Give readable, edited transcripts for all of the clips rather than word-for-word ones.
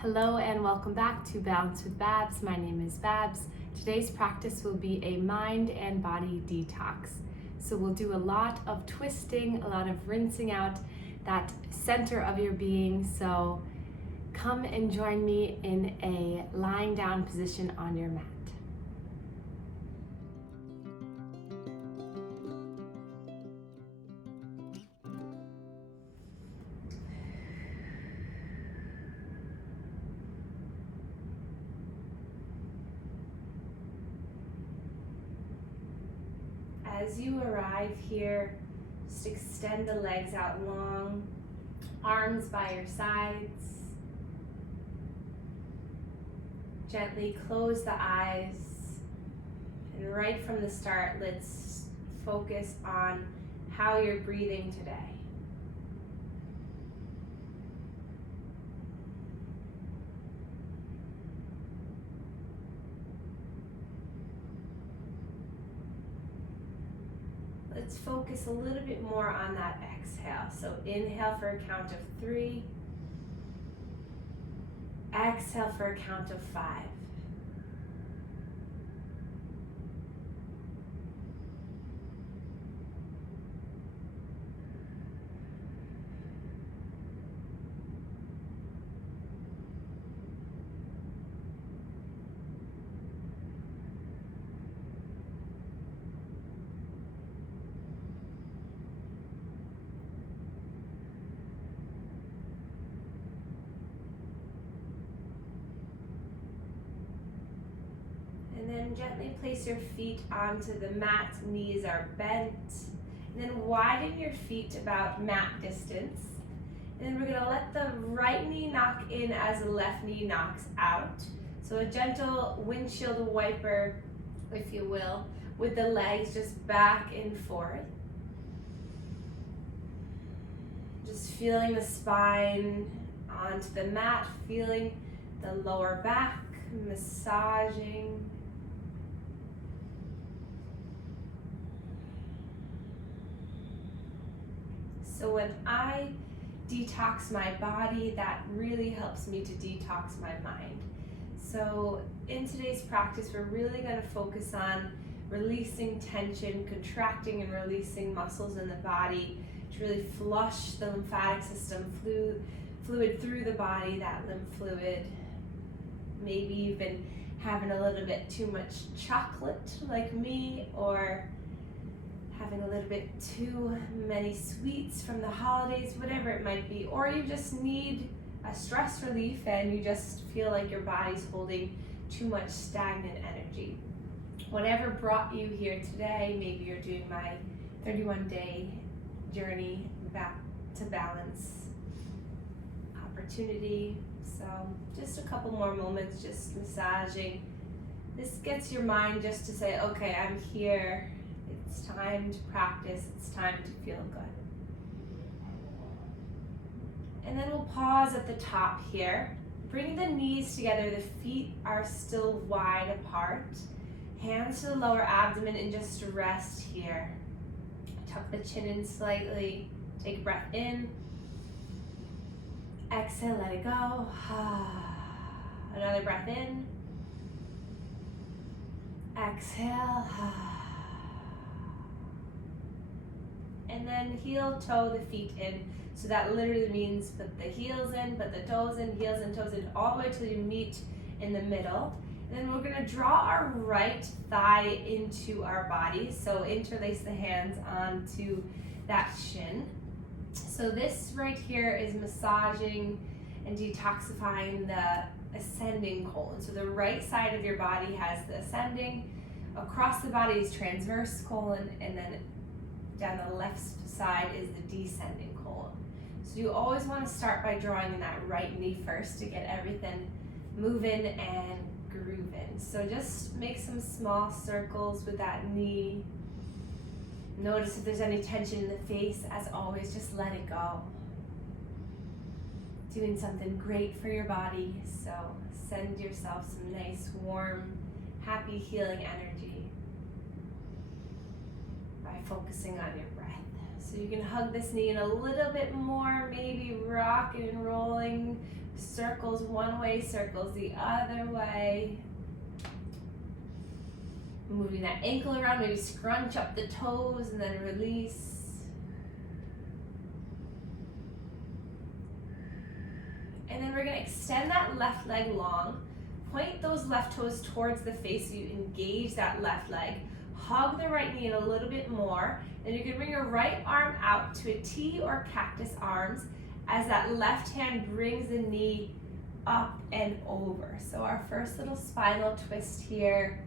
Hello and welcome back to Balance with Babz. My name is Babz. Today's practice will be a mind and body detox. So we'll do a lot of twisting, a lot of rinsing out that center of your being. So come and join me in a lying down position on your mat. As you arrive here, just extend the legs out long, arms by your sides. Gently close the eyes, and right from the start, let's focus on how you're breathing today. Let's focus a little bit more on that exhale. So inhale for a count of 3. Exhale for a count of 5. And then gently place your feet onto the mat, knees are bent. And then widen your feet about mat distance. And then we're gonna let the right knee knock in as the left knee knocks out. So a gentle windshield wiper, if you will, with the legs just back and forth. Just feeling the spine onto the mat, feeling the lower back, massaging. So when I detox my body, that really helps me to detox my mind. So in today's practice, we're really going to focus on releasing tension, contracting and releasing muscles in the body to really flush the lymphatic system, fluid through the body, that lymph fluid. Maybe you've been having a little bit too much chocolate like me, or having a little bit too many sweets from the holidays, whatever it might be, or you just need a stress relief and you just feel like your body's holding too much stagnant energy. Whatever brought you here today, maybe you're doing my 31-day journey back to balance opportunity. So just a couple more moments, just massaging. This gets your mind just to say, okay, I'm here. It's time to practice, it's time to feel good. And then we'll pause at the top here. Bring the knees together, the feet are still wide apart. Hands to the lower abdomen and just rest here. Tuck the chin in slightly, take a breath in. Exhale, let it go. Another breath in. Exhale. And then heel toe the feet in. So that literally means put the heels in, put the toes in, heels and toes in, all the way till you meet in the middle. And then we're gonna draw our right thigh into our body. So interlace the hands onto that shin. So this right here is massaging and detoxifying the ascending colon. So the right side of your body has the ascending, across the body is transverse colon, and then down the left side is the descending colon. So you always want to start by drawing in that right knee first to get everything moving and grooving. So just make some small circles with that knee. Notice if there's any tension in the face. As always, just let it go. Doing something great for your body. So send yourself some nice, warm, happy, healing energy by focusing on your breath. So you can hug this knee in a little bit more, maybe rocking and rolling Circles one way, circles the other way. Moving that ankle around, maybe scrunch up the toes and then release. And then we're going to extend that left leg long. Point those left toes towards the face so you engage that left leg. Hug the right knee in a little bit more. Then you can bring your right arm out to a T or cactus arms as that left hand brings the knee up and over. So our first little spinal twist here.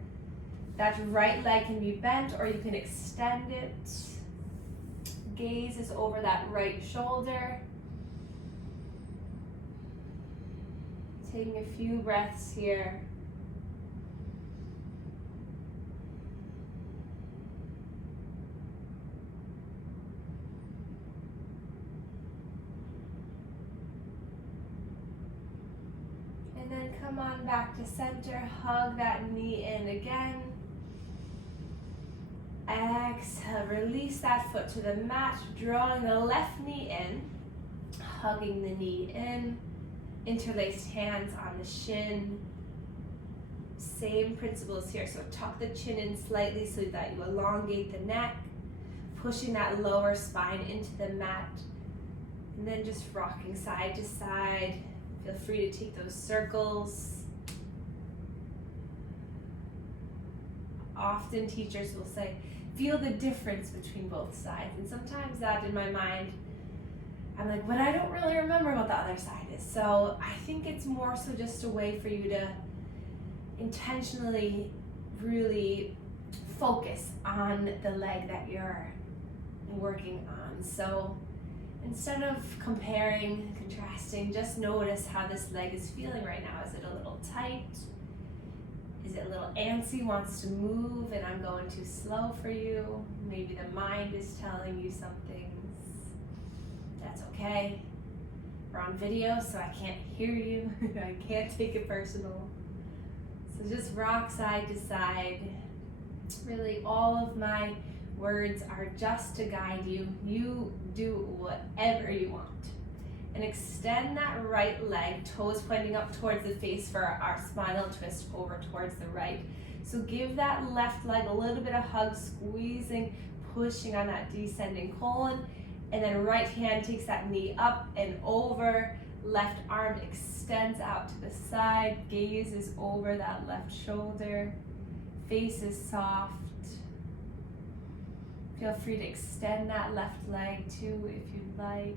That right leg can be bent or you can extend it. Gaze is over that right shoulder. Taking a few breaths here. And then come on back to center, hug that knee in again. Exhale, release that foot to the mat, drawing the left knee in, hugging the knee in, interlaced hands on the shin. Same principles here, so tuck the chin in slightly so that you elongate the neck, pushing that lower spine into the mat, and then just rocking side to side. Feel free to take those circles. Often teachers will say, feel the difference between both sides. And sometimes that in my mind, I'm like, but I don't really remember what the other side is. So I think it's more so just a way for you to intentionally really focus on the leg that you're working on. So instead of comparing, contrasting, just notice how this leg is feeling right now. Is it a little tight? Is it a little antsy, wants to move, and I'm going too slow for you? Maybe the mind is telling you some things. That's okay. We're on video, so I can't hear you. I can't take it personal. So just rock side to side. Really, all of my words are just to guide you. You do whatever you want. And extend that right leg, toes pointing up towards the face for our spinal twist over towards the right. So give that left leg a little bit of hug, squeezing, pushing on that descending colon. And then right hand takes that knee up and over. Left arm extends out to the side. Gaze is over that left shoulder. Face is soft. Feel free to extend that left leg too if you'd like.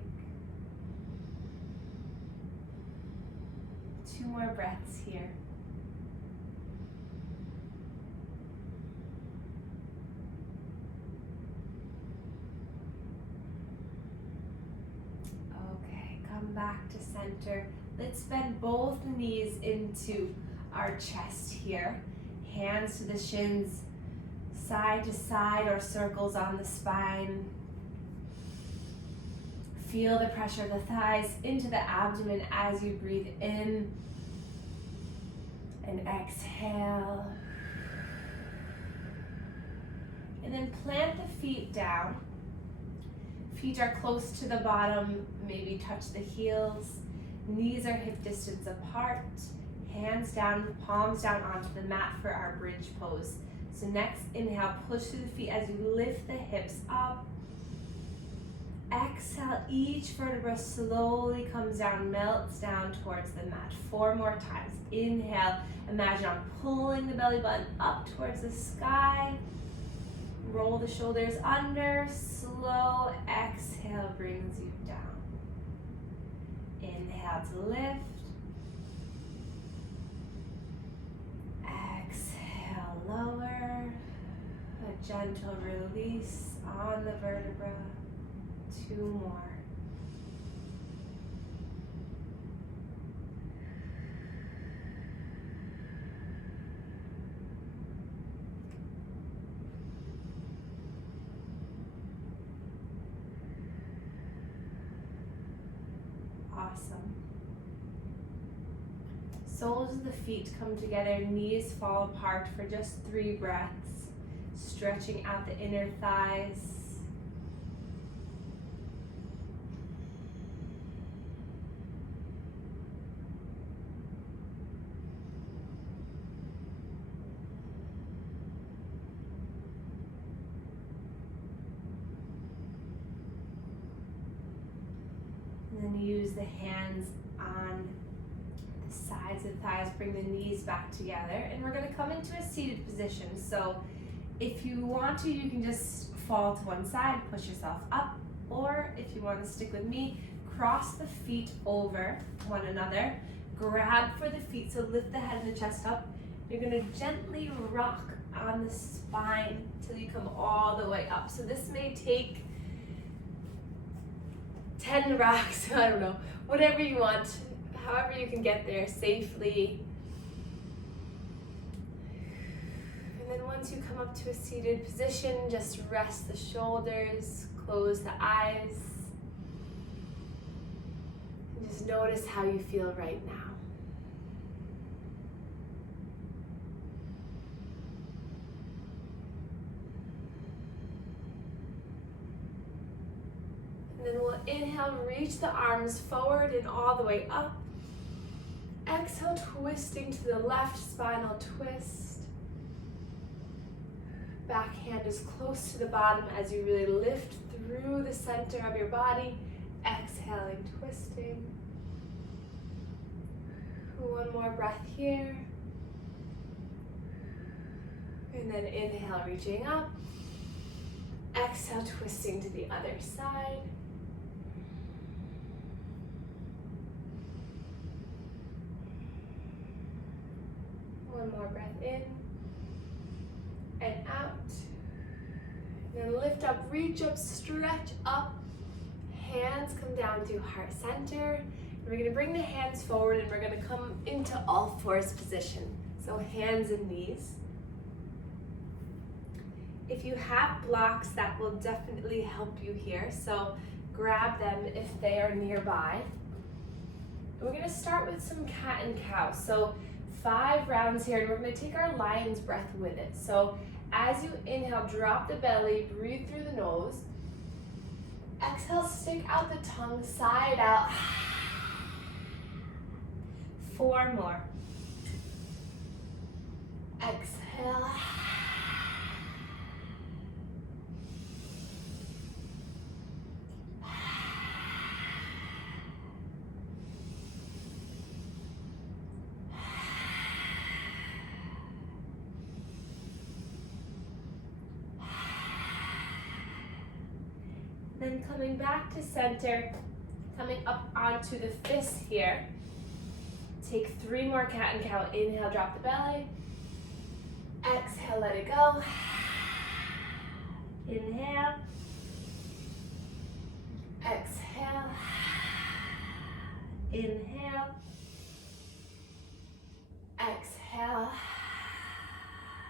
2 more breaths here. Okay, come back to center. Let's bend both knees into our chest here. Hands to the shins, side to side or circles on the spine. Feel the pressure of the thighs into the abdomen as you breathe in and exhale. And then plant the feet down. Feet are close to the bottom, maybe touch the heels. Knees are hip distance apart. Hands down, palms down onto the mat for our bridge pose. So next, inhale, push through the feet as you lift the hips up. Exhale, each vertebra slowly comes down, melts down towards the mat. 4 more times. Inhale, imagine I'm pulling the belly button up towards the sky. Roll the shoulders under. Slow exhale brings you down. Inhale to lift. Exhale, lower. A gentle release on the vertebra. 2 more. Awesome. Soles of the feet come together, knees fall apart for just 3 breaths, stretching out the inner thighs. use the hands on the sides of the thighs, bring the knees back together, and we're going to come into a seated position. So if you want to, you can just fall to one side, push yourself up, or if you want to stick with me, cross the feet over one another, grab for the feet, so lift the head and the chest up. You're going to gently rock on the spine till you come all the way up. So this may take 10 rocks, I don't know, whatever you want, however you can get there safely. And then once you come up to a seated position, just rest the shoulders, close the eyes, and just notice how you feel right now. And then we'll inhale, reach the arms forward and all the way up. Exhale, twisting to the left, spinal twist. Back hand is close to the bottom as you really lift through the center of your body. Exhaling, twisting. One more breath here. And then inhale, reaching up. Exhale, twisting to the other side. One more breath in and out. And then lift up, reach up, stretch up. Hands come down to heart center. And we're going to bring the hands forward and we're going to come into all fours position. So hands and knees. If you have blocks, that will definitely help you here. So grab them if they are nearby. We're going to start with some cat and cow. So 5 rounds here, and we're going to take our lion's breath with it. So as you inhale, drop the belly, breathe through the nose. Exhale, stick out the tongue, side out. 4 more. Exhale. Then coming back to center, coming up onto the fists here. Take 3 more cat and cow. Inhale, drop the belly. Exhale, let it go. Inhale. Exhale. Inhale. Exhale.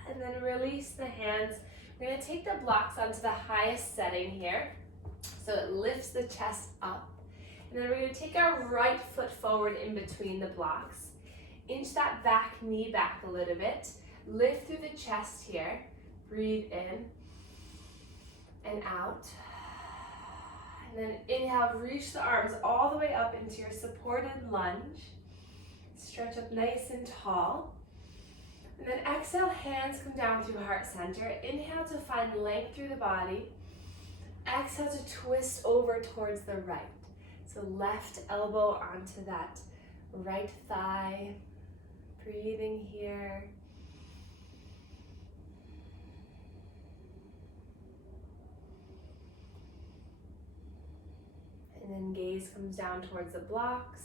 And then release the hands. We're going to take the blocks onto the highest setting here. So it lifts the chest up. And then we're going to take our right foot forward in between the blocks. Inch that back knee back a little bit. Lift through the chest here. Breathe in and out. And then inhale, reach the arms all the way up into your supported lunge. Stretch up nice and tall. And then exhale, hands come down to heart center. Inhale to find length through the body. Exhale to twist over towards the right. So left elbow onto that right thigh. Breathing here. And then gaze comes down towards the blocks.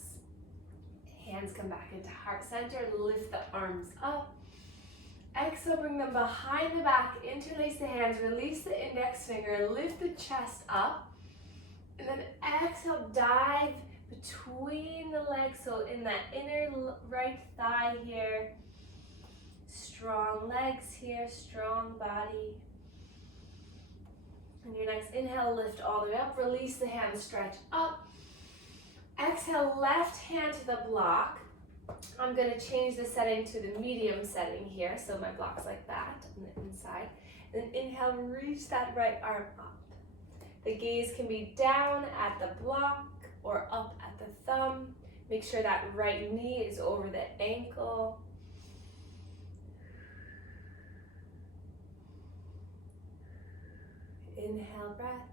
Hands come back into heart center. Lift the arms up. Exhale, bring them behind the back, interlace the hands, release the index finger, lift the chest up, and then exhale, dive between the legs, so in that inner right thigh here, strong legs here, strong body. And your next inhale, lift all the way up, release the hands, stretch up. Exhale, left hand to the block. I'm going to change the setting to the medium setting here, so my block's like that on the inside. Then inhale, reach that right arm up. The gaze can be down at the block or up at the thumb. Make sure that right knee is over the ankle. Inhale, breath.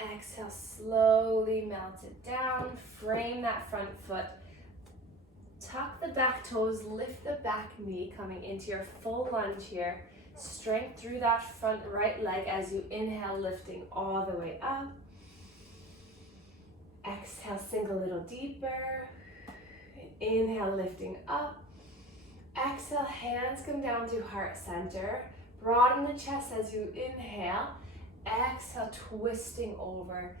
Exhale, slowly melt it down. Frame that front foot. Tuck the back toes, lift the back knee, coming into your full lunge here. Strength through that front right leg as you inhale, lifting all the way up. Exhale, sink a little deeper. Inhale, lifting up. Exhale, hands come down to heart center. Broaden the chest as you inhale. Exhale, twisting over,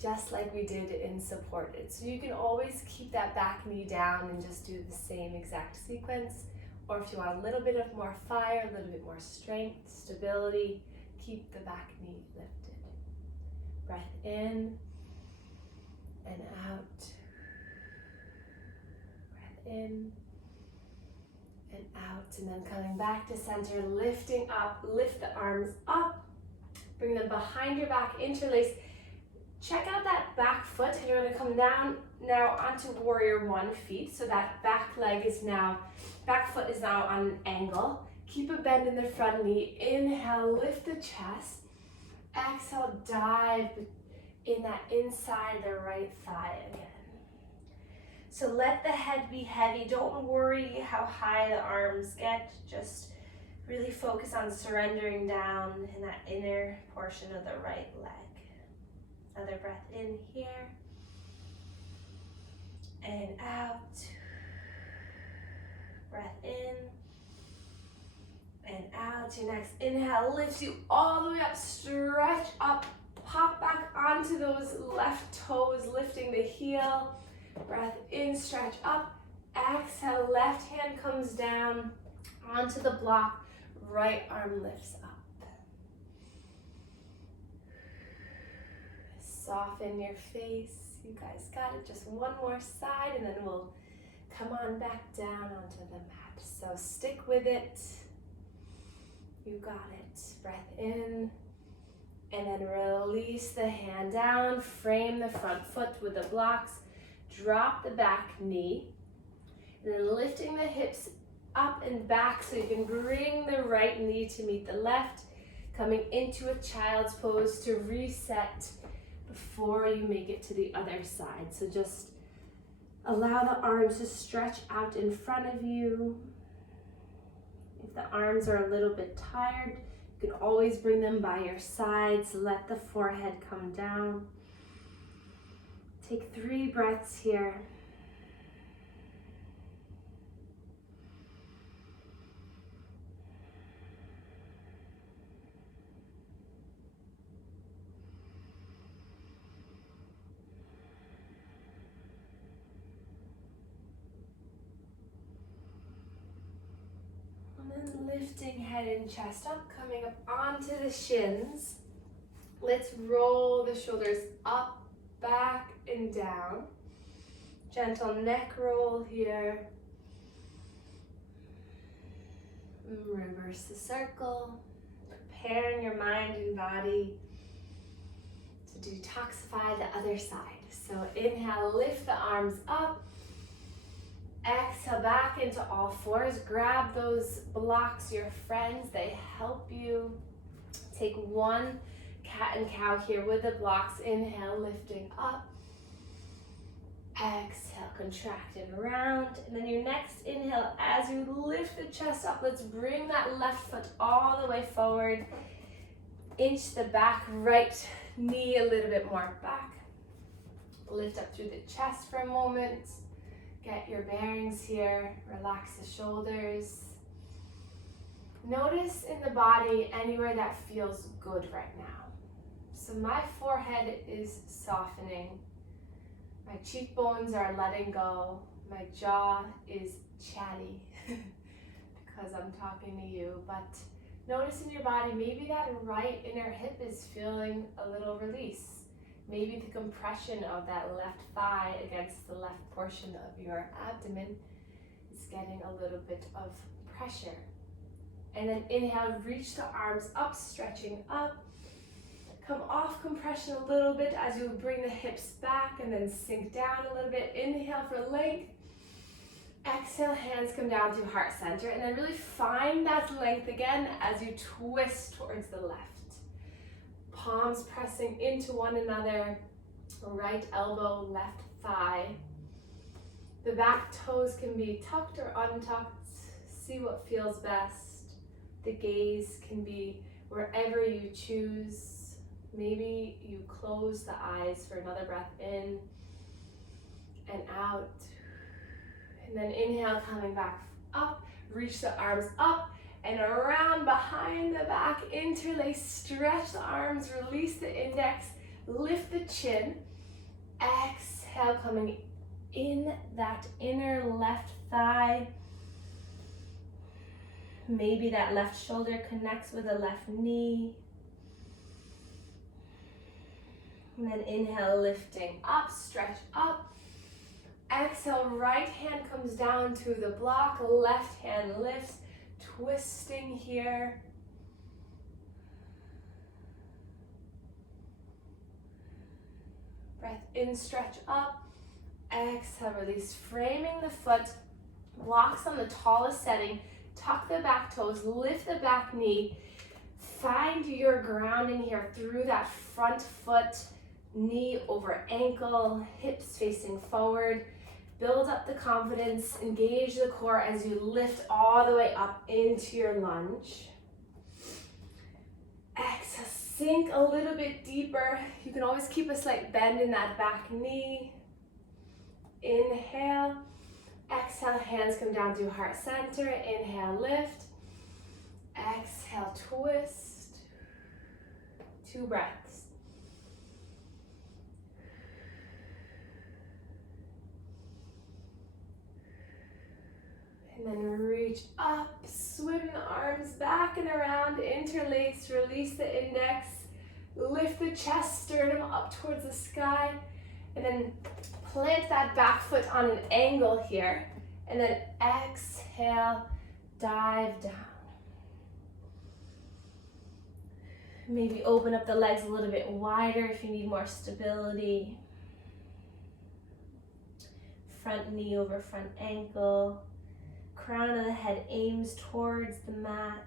just like we did in supported. So you can always keep that back knee down and just do the same exact sequence. Or if you want a little bit of more fire, a little bit more strength, stability, keep the back knee lifted. Breath in and out. Breath in and out. And then coming back to center, lifting up, lift the arms up. Bring them behind your back, interlace. Check out that back foot, and you're going to come down now onto warrior one feet. So that back foot is now on an angle. Keep a bend in the front knee. Inhale, lift the chest. Exhale, dive in that inside the right thigh again. So let the head be heavy. Don't worry how high the arms get. Just really focus on surrendering down in that inner portion of the right leg. Another breath in here and out. Breath in and out. Your next inhale lifts you all the way up, stretch up, pop back onto those left toes, lifting the heel. Breath in, stretch up. Exhale, left hand comes down onto the block. Right arm lifts up. Soften your face. You guys got it. Just one more side and then we'll come on back down onto the mat. So stick with it. You got it. Breath in and then release the hand down. Frame the front foot with the blocks. Drop the back knee. And then lifting the hips up and back so you can bring the right knee to meet the left, coming into a child's pose to reset before you make it to the other side. So just allow the arms to stretch out in front of you. If the arms are a little bit tired, you can always bring them by your sides. Let the forehead come down. Take 3 breaths here. Lifting head and chest up, coming up onto the shins. Let's roll the shoulders up, back, and down. Gentle neck roll here. Reverse the circle. Preparing your mind and body to detoxify the other side. So inhale, lift the arms up. Exhale back into all fours. Grab those blocks, your friends, they help you. Take 1 cat and cow here with the blocks. Inhale, lifting up. Exhale, contracting around. And then your next inhale, as you lift the chest up, let's bring that left foot all the way forward. Inch the back right knee a little bit more back. Lift up through the chest for a moment. Get your bearings here, relax the shoulders. Notice in the body anywhere that feels good right now. So my forehead is softening. My cheekbones are letting go. My jaw is chatty because I'm talking to you. But notice in your body, maybe that right inner hip is feeling a little release. Maybe the compression of that left thigh against the left portion of your abdomen is getting a little bit of pressure. And then inhale, reach the arms up, stretching up. Come off compression a little bit as you bring the hips back and then sink down a little bit. Inhale for length. Exhale, hands come down to heart center. And then really find that length again as you twist towards the left. palms pressing into one another, right elbow, left thigh. The back toes can be tucked or untucked. See what feels best. The gaze can be wherever you choose. Maybe you close the eyes for another breath in and out. And then inhale, coming back up. Reach the arms up and around behind the back. Interlace, stretch the arms, release the index, lift the chin. Exhale, coming in that inner left thigh. Maybe that left shoulder connects with the left knee. And then inhale, lifting up, stretch up. Exhale, right hand comes down to the block, left hand lifts, twisting here. Breath in, stretch up. Exhale, release, framing the foot, blocks on the tallest setting. Tuck the back toes, lift the back knee. Find your grounding here through that front foot, knee over ankle, hips facing forward. Build up the confidence, engage the core as you lift all the way up into your lunge. Exhale, sink a little bit deeper. You can always keep a slight bend in that back knee. Inhale. Exhale, hands come down to heart center. Inhale, lift. Exhale, twist. 2 breaths. And then reach up, swim the arms back and around, interlace, release the index, lift the chest, sternum up towards the sky, and then plant that back foot on an angle here, and then exhale, dive down. Maybe open up the legs a little bit wider if you need more stability. Front knee over front ankle. Crown of the head aims towards the mat.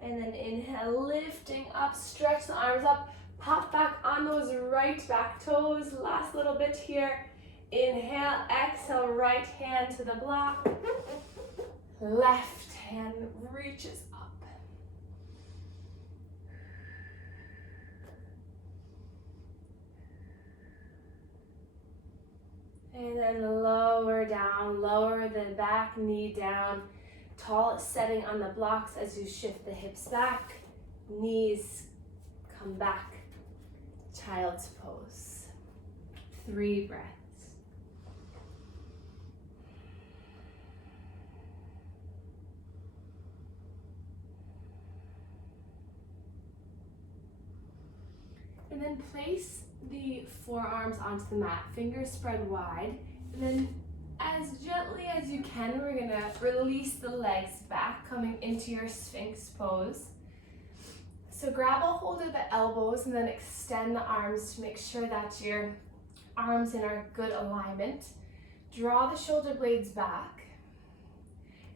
And then inhale, lifting up, stretch the arms up, pop back on those right back toes. Last little bit here. Inhale, exhale, right hand to the block. Left hand reaches up. And then lower down, lower the back knee down. Tallest setting on the blocks as you shift the hips back. Knees come back. Child's pose. 3 breaths. And then place the forearms onto the mat, fingers spread wide, and then as gently as you can, we're gonna release the legs back, coming into your Sphinx pose. So grab a hold of the elbows and then extend the arms to make sure that your arms in are good alignment. Draw the shoulder blades back.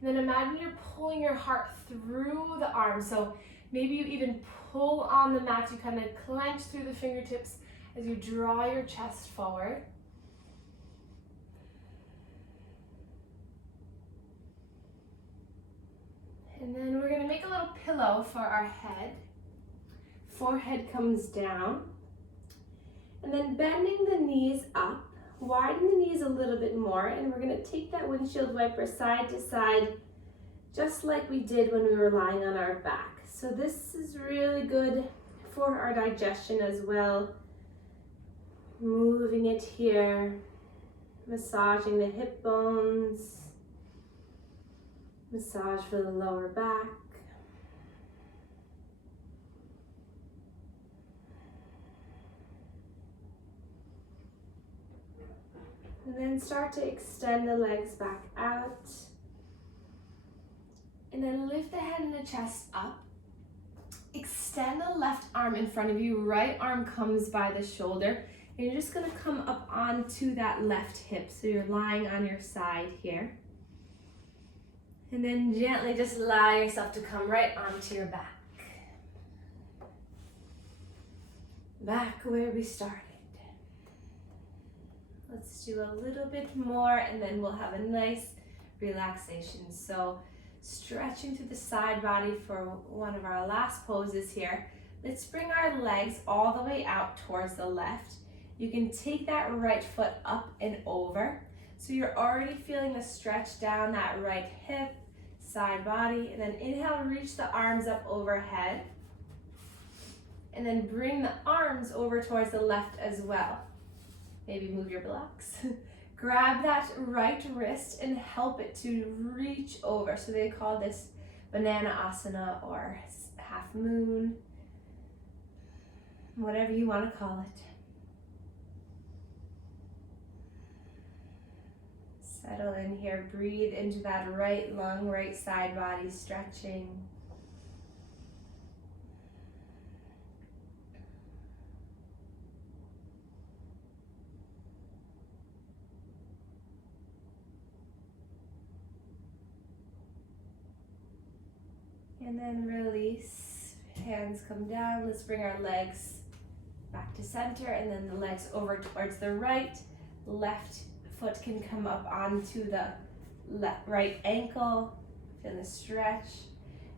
And then imagine you're pulling your heart through the arms. So maybe you even pull on the mat, you kind of clench through the fingertips as you draw your chest forward. And then we're gonna make a little pillow for our head. Forehead comes down. And then bending the knees up, widen the knees a little bit more, and we're gonna take that windshield wiper side to side, just like we did when we were lying on our back. So this is really good for our digestion as well. Moving it here, massaging the hip bones, massage for the lower back. And then start to extend the legs back out. And then lift the head and the chest up. Extend the left arm in front of you, right arm comes by the shoulder. And you're just gonna come up onto that left hip. So you're lying on your side here. And then gently just allow yourself to come right onto your back. back where we started. Let's do a little bit more and then we'll have a nice relaxation. So stretching through the side body for one of our last poses here. Let's bring our legs all the way out towards the left. You can take that right foot up and over. So you're already feeling the stretch down that right hip, side body, and then inhale, reach the arms up overhead. And then bring the arms over towards the left as well. Maybe move your blocks. Grab that right wrist and help it to reach over. So they call this banana asana or half moon, whatever you want to call it. Settle in here, breathe into that right lung, right side body stretching. And then release, hands come down. Let's bring our legs back to center and then the legs over towards the right. Left foot can come up onto the right ankle. Feel the stretch.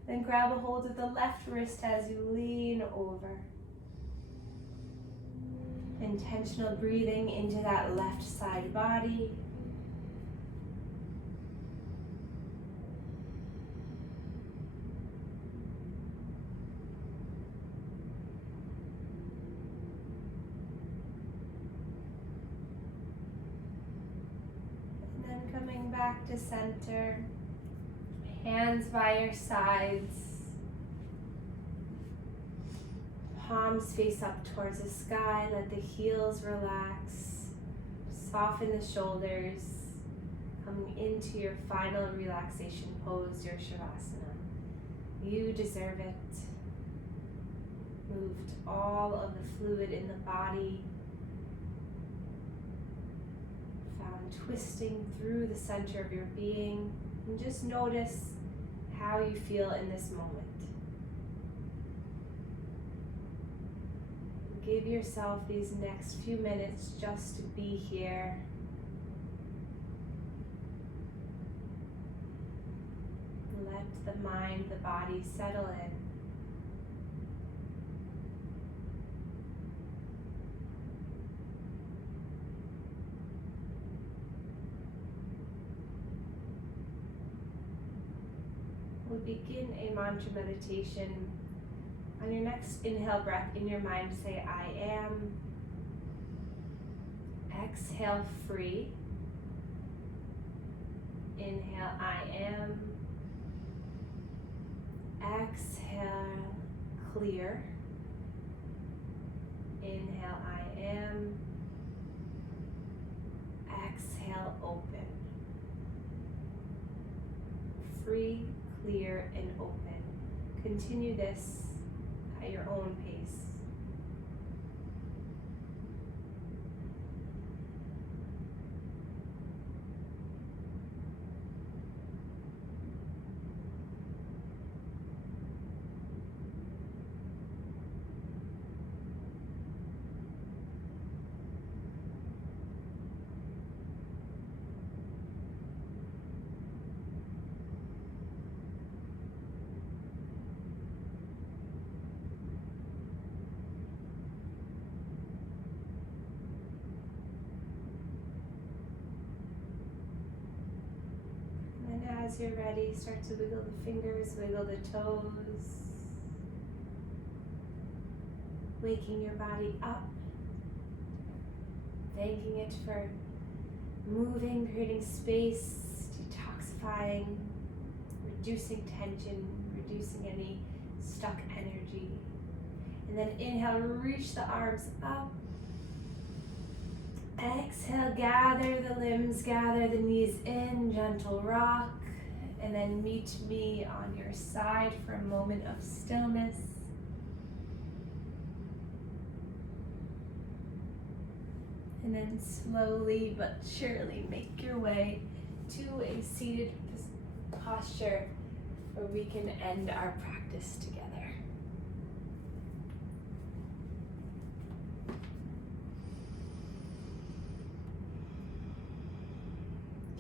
Then grab a hold of the left wrist as you lean over. Intentional breathing into that left side body. Coming back to center, hands by your sides, palms face up towards the sky, let the heels relax, soften the shoulders, coming into your final relaxation pose, your Shavasana. You deserve it. Moved all of the fluid in the body, twisting through the center of your being, and just notice how you feel in this moment. Give yourself these next few minutes just to be here. Let the mind, the body settle in. We'll begin a mantra meditation. On your next inhale breath, in your mind say, I am. Exhale, free. Inhale, I am. Exhale, clear. Inhale, I am. Exhale, open. Free, clear, and open. Continue this at your own pace. As you're ready, start to wiggle the fingers, wiggle the toes, waking your body up, thanking it for moving, creating space, detoxifying, reducing tension, reducing any stuck energy. And then inhale, reach the arms up. Exhale, gather the limbs, gather the knees in, gentle rock. And then meet me on your side for a moment of stillness. And then slowly but surely make your way to a seated posture where we can end our practice together.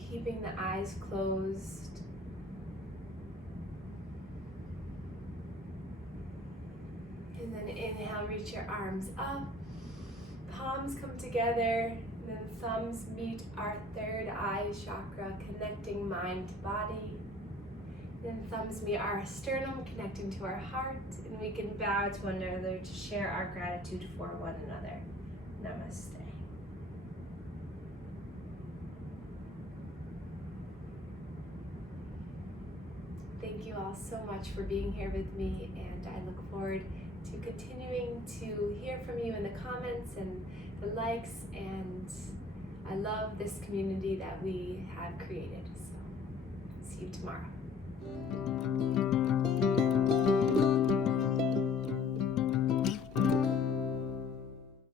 keeping the eyes closed. And then inhale, reach your arms up. Palms come together, and then thumbs meet our third eye chakra, connecting mind to body. Then thumbs meet our sternum, connecting to our heart, and we can bow to one another to share our gratitude for one another. Namaste. Thank you all so much for being here with me, and I look forward to continuing to hear from you in the comments and the likes, and I love this community that we have created. So, see you tomorrow.